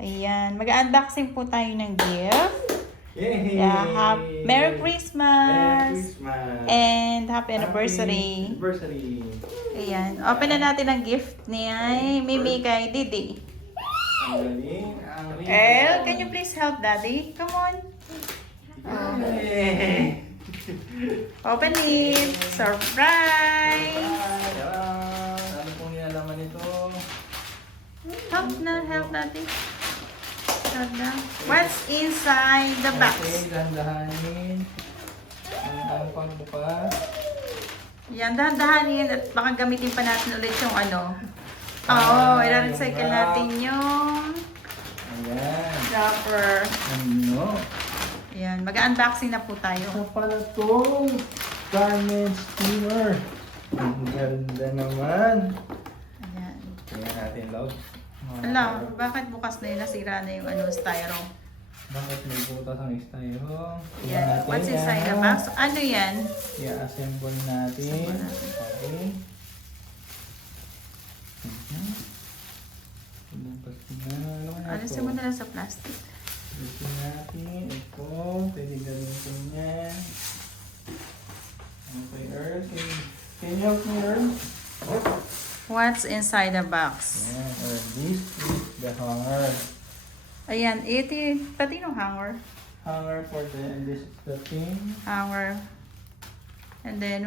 Ayan. Mag-unboxing po tayo ng gift. Yay! Yeah, Merry Christmas! Merry Christmas! And Happy Anniversary! Anniversary! Ayan. Open na natin ang gift ni Mimi kay Didi. Ang galing, ang El, can you please help Daddy? Come on. Yay! Open it. Surprise! Ano pong nilalaman nito? Help na, help Daddy. Help na. What's inside the box? Okay, dahan-dahanin. Ang pangbukas. Yan, dahan-dahanin at baka gamitin pa natin ulit yung ano. Oo, i-recycle natin yung Ayan. wrapper. Ano? Ayan, mag-unboxing na po Ito tayo. pala itong garment steamer. Ang ganda naman. Ayan. Tingnan natin, love. Ala, bakit bukas na yun? Nasira na yung ano, styro. Bakit may butas ang styro? Ayan. What's inside the box? Ano yan? I-assemble natin. Assemble natin. Okay. Alisin mo na lang sa plastic. Alisin natin. Ito. Pwede gamitin niya. Okay, Earl. Can you help me, Earl? What's inside the box? Ayan, Earl. This is the hanger. Ayan, ito yung, pati yung hanger. Hanger for the, and this is the thing. Hanger. And then,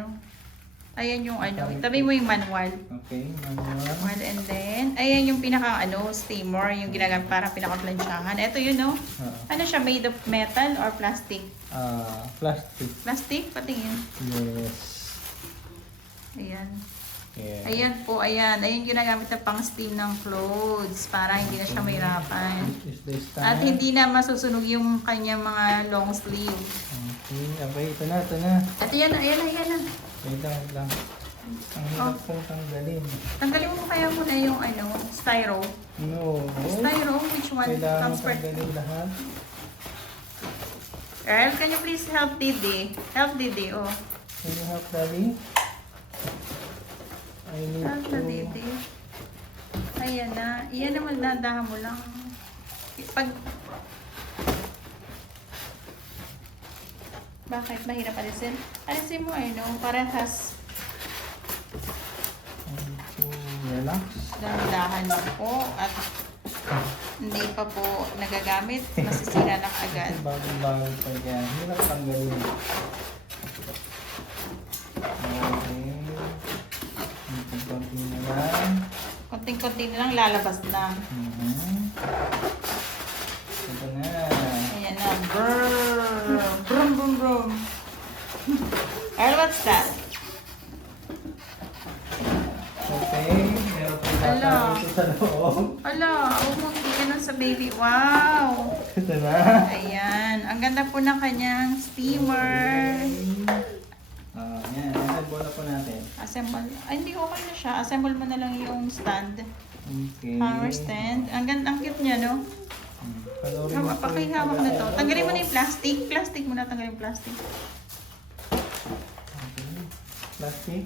ayan yung ano, itabi mo yung manual. Okay, manual. Manual, and then, ayan yung pinaka, ano, steamer, yung ginagamit para pinaka-planchahan. Ito yun, no? Ano siya, made of metal or plastic? Plastic. Plastic? Patingin. Yes. Ayan. Yeah. Ayan po, ayan. Ayan yung ginagamit na pang-steam ng clothes para hindi na siya mahirapan. Is this time? At hindi na masusunog yung kanyang mga long sleeve. Okay, ito na, ito na. At ayan na, ayan na, ayan na. Wait lang. Ang hirap pong tanggalin. Tanggalin mo kaya muna yung ano, styro. No. Styro, which one? Kailangan Comes first? tanggalin lahat. Earl, can you please help Didi? Help Didi, oh. Can you help Daddy? I need Help na Didi. Ayan na. Iyan naman, dadahan mo lang. Pag... Bakit? Mahirap alisin? Alisin mo, no? Parehas. I need to relax. Dahan lang po. At hindi pa po nagagamit. Masisira na agad. Bagong-bago pa yan. Hirap tanggalin. Okay. Konting-konting na lang. Konting-konting na lang, lalabas na. Ito na. Ayan na. Brrrr. Brum, brum, brum. Earl, what's that? Okay. Meron pa Ala. dito sa loob. Ala, umuwi ka nun sa baby. Wow! Ito na. Ayan. Ang ganda po ng kanyang steamer. Yan. Assemble na po natin. Assemble. Ay, hindi okay na siya. Assemble mo na lang yung stand. Okay. Hanger stand. Ang ganda, ang cute niya, no? Panoorin mo po yung Pakihawak na to. pagkakataon Tanggalin mo ko. na yung plastic. Plastic muna, tanggalin yung plastic. Okay. Plastic.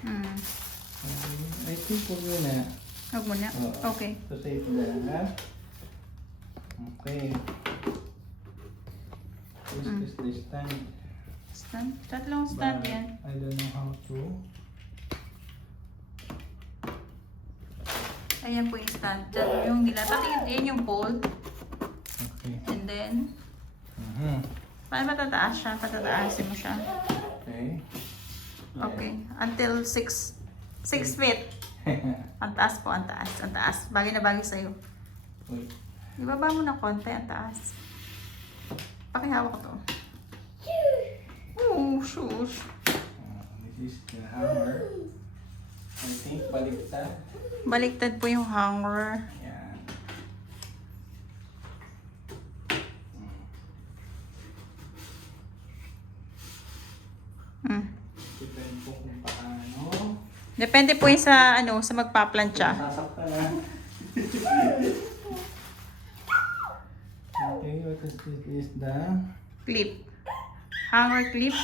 Hmm. I think po yun na. Huwag mo na. Oo. Okay. So, safe na. Ha? Okay. This is the stand. Stand. Tatlong stand But yan. I don't know how to. Ayan po yung stand. Diyan yung pati yan yung pole. Okay. And then, Mhm. paano matataas siya? Patataasin mo siya. Okay. Okay. Until 6 feet. Ang taas po, ang taas. Ang taas. Bagay na bagay sa'yo. Wait. Ibaba mo na konti, ang taas. Pakihawak ko to. Oh, shush. This is the hammer. I think baliktad. Baliktad po yung hanger. Yan. Hmm. Depende po kung paano. Depende po yung sa, ano, sa magpaplantsa. Sasaktan na. Okay, what is this? Is the Clip. Hanger clip.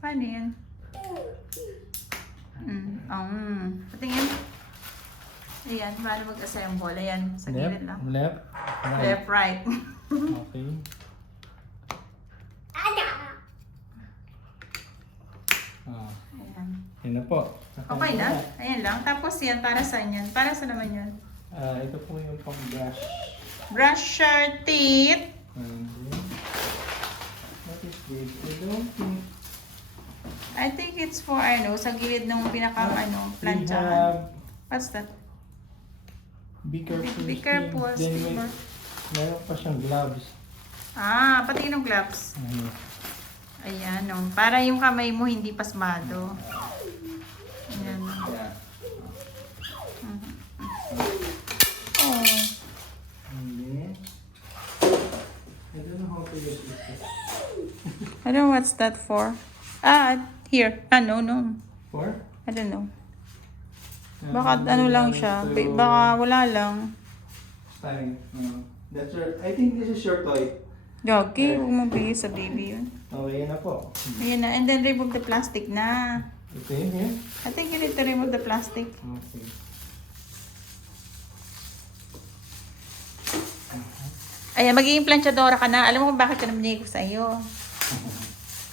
Paano yan? Patingin. Ayan, paano mag-assemble? Ayan, sa Left, gilid lang. left, right. Left, right. Okay. Ah, Ayan. yun na po. Okay na? Ayan lang. Tapos yan, para saan yan? Para saan naman yan? Ito po yung pang-brush. Brush your teeth. And then, what is this? I don't think I think it's for sa gilid ng pinakang we planchahan. have What's that? be careful. Be careful, Then Steamer. meron pa siyang gloves. Pati yung gloves. Ayun. Ayan, para yung kamay mo hindi pasmado. Ayan. Yeah. Oh. And then, I don't know how to use this. I don't know what's that for. Here. No. For? I don't know. Baka lang siya. Baka wala lang. Styling. That's your, I think this is your toy. Gagi, huwag mo bigay sa baby yun. Okay, yun na po. Ayan na. And then remove the plastic na. Okay, here. I think you need to remove the plastic. Okay. Ayan, magiging planchadora ka na. Alam mo kung bakit ka naman ko sa iyo.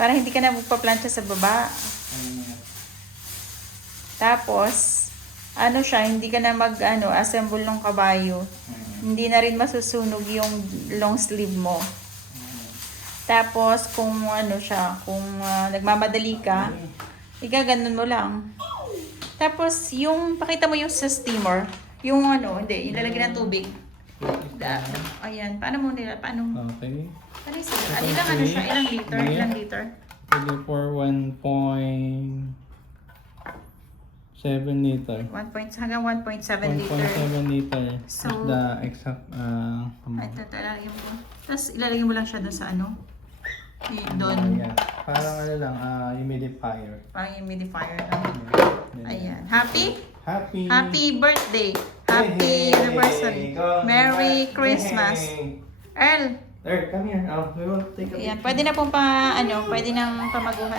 Para hindi ka na magpa-plancha sa baba. Tapos, siya, hindi ka na assemble ng kabayo. Hindi na rin masusunog yung long sleeve mo. Tapos, kung kung nagmamadali ka, igaganon mo lang. Tapos, pakita mo yung sa steamer, yung hindi, ilalagay ng tubig. Ayan, paano mo nila, paano? Okay. Ano yung sila? Ilang siya? Ilang liter? Yeah. Ilang liter? Pwede for 1.7 liter. Hanggang 1.7 liter. 1.7 liter. So, is the exact amount. Ito, ilalagay mo. Tapos, ilalagay mo lang siya doon sa doon. Yeah. Parang lang, humidifier. Parang humidifier lang. Yeah. Ayan. Happy? Happy! Happy birthday! Happy Hey, anniversary! Merry Christmas! Earl! There, come here. We will take a Ayan, picture. pwede na pong pwede nang pamaguhan.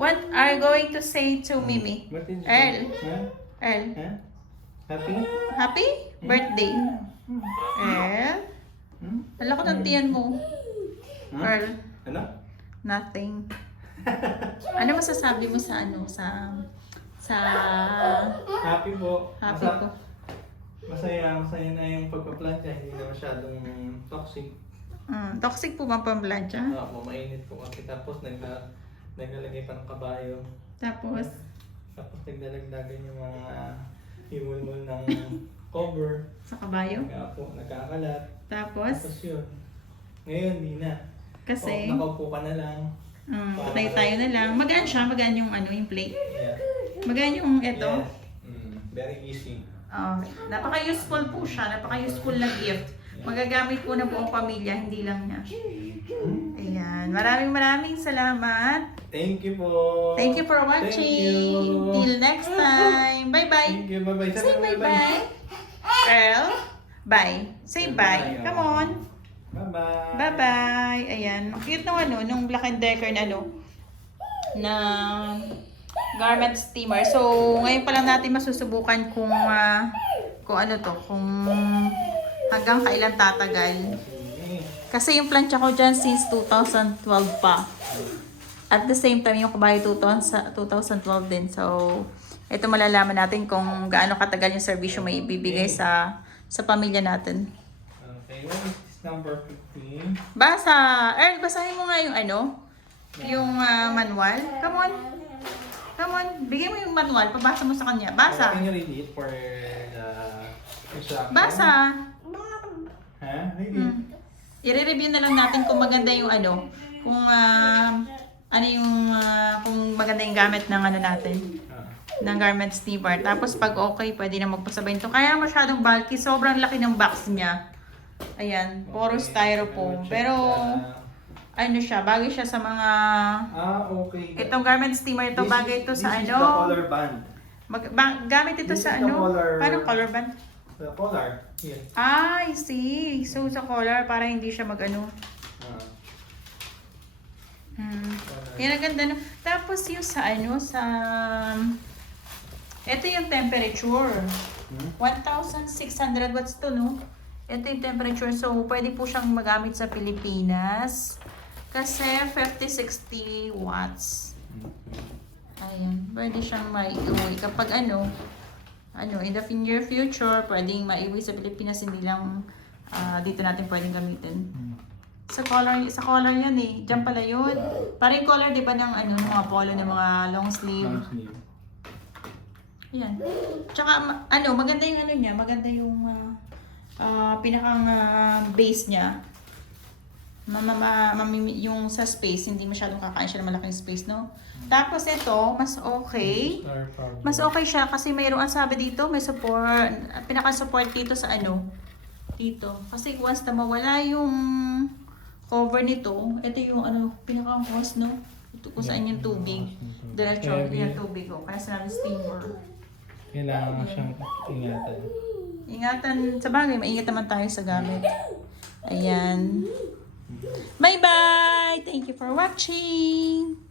What are you going to say to Mimi? What is Earl. Huh? Earl, Huh? Happy? happy birthday! Earl? Hmm? Wala ko ng tiyan mo. Hmm? Earl, Ano? nothing. Ano masasabi mo sa Happy po. happy ko? Masaya na yung pagpaplantya. Hindi na masyadong toxic. Toxic po ba pamblancha? Mainit po kasi tapos naglalagay pa ng kabayo. Tapos, Nagdalagdagan yung mga himulmul ng cover. sa kabayo? Kaya po, nagkakalat. Tapos, Yun. Ngayon, di na. kasi, Nakaupo ka na lang. tayo na lang. Magaan siya, magaan yung yung plate. Yeah. Magaan yung ito. Yes. Very easy. Napaka-useful po siya, napaka-useful na gift. Magagamit po ng buong pamilya, hindi lang niya. Ayan, maraming salamat. Thank you po. Thank you for watching. Thank you. Till next time. Bye-bye. Thank you. Bye-bye. Say bye-bye. Earl, bye. Say bye. Come on. Bye-bye. Bye-bye. Ayan. Ang cute nung Black & Decker na garment steamer. So, ngayon pa lang natin masusubukan kung kung hanggang kailan tatagal. Kasi yung plancha ko dyan since 2012 pa. At the same time, yung kabayo 2012 din. So, ito malalaman natin kung gaano katagal yung servisyo may ibibigay sa pamilya natin. Okay, what is this number 15? Basa! Earl, basahin mo nga yung yung manual. Come on. Come on. Bigyan mo yung manual. Pabasa mo sa kanya. Basa. Can you read it for the instruction? Basa. Huh? Read it. I-review na lang natin kung maganda yung kung kung maganda yung gamit ng natin. Ng garment steamer. Tapos pag okay, pwede na magpasabay nito. Kaya masyadong bulky. Sobrang laki ng box niya. Ayan. Puro styrofoam. Pero siya, bagay siya sa mga Okay. itong garment steamer ito, bagay ito sa This is the collar band. gamit ito This sa is the collar. paano collar band? The collar. Here. I see. So sa collar para hindi siya Yan ang ganda no. Tapos yung sa Ito yung temperature. 1,600 watts to, no? Ito yung temperature. So, pwede po siyang magamit sa Pilipinas. Kasi 50-60 watts. Ayan. Pwede siyang maiuwi. Kapag in the near future, pwedeng maiuwi sa Pilipinas. Hindi lang dito natin pwedeng gamitin. Sa collar yan eh. Diyan pala yun. Parang collar, di ba, ng mga polo, ng mga long sleeve. Long sleeve. Yan. Tsaka, maganda yung niya. Maganda yung pinakang base niya. Yung sa space, hindi masyadong kakain siya ng malaking space, no? Tapos ito, mas okay. Mas okay siya kasi mayroon sabi dito, may support, pinaka-support dito sa dito. Kasi once na mawala yung cover nito, ito yung pinaka-hose, no? Ito kung saan yung tubig. Diretso, yung tubig, Kaya sinabi steamer. Kailangan siyang ingatan. Ingatan, sa bagay, maingat naman tayo sa gamit. Ayan. Bye-bye! Thank you for watching!